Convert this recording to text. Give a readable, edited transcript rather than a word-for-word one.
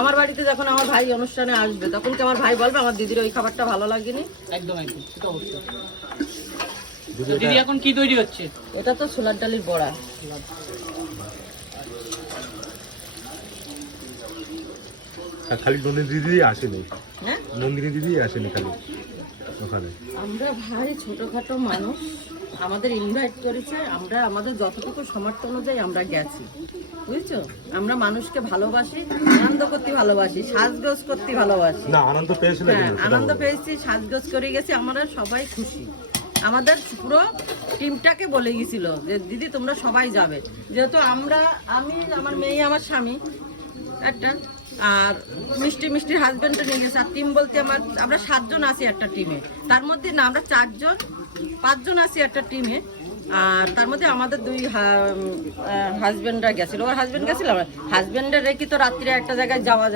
আমার বাড়িতে যখন আমার ভাই অনুষ্ঠানে আসবে তখন কি আমার ভাই বলবে আমার দিদির ওই খাবারটা ভালো লাগেনি? একদম একদম, সেটা অবশ্যই। দিদি এখন কি তৈরি হচ্ছে? এটা তো ছোলার ডালের বড়া। খালি নন্দিনী দিদি আসেনি, হ্যাঁ, নন্দিনী দিদি আসেনি খালি ওখানে। আমরা ভাই ছোটখাটো মানুষ, আমাদের ইনভাইট করেছে, আমরা আমাদের যতটুকু সামর্থ্য অনুযায়ী আমরা গেছি, বুঝছো? আমরা মানুষকে ভালোবাসি, আনন্দ করতে ভালোবাসি, সাজগোজ করতে ভালোবাসি। না আনন্দ পেয়েছিলে? হ্যাঁ, আনন্দ পেয়েছি, সাজগোজ করে গেছি, আমরা সবাই খুশি। আমাদের পুরো টিমটাকে বলে গেছিল যে দিদি তোমরা সবাই যাবে, যেহেতু আমি, আমার মেয়ে, আমার স্বামী একটা, আর মিষ্টির হাজবেন্ডও নিয়ে গেছে। আর টিম বলতে আমরা 7 জন আছি একটা টিমে, তার মধ্যে না আমরা 5 জন আছি একটা টিমে। আর তার মধ্যে আমাদের 2 হাজবেন্ডরা গেছিল, ওর হাজবেন্ড গেছিল, হাজবেন্ডের রেখে তো রাত্রে একটা জায়গায় যাওয়া যায়।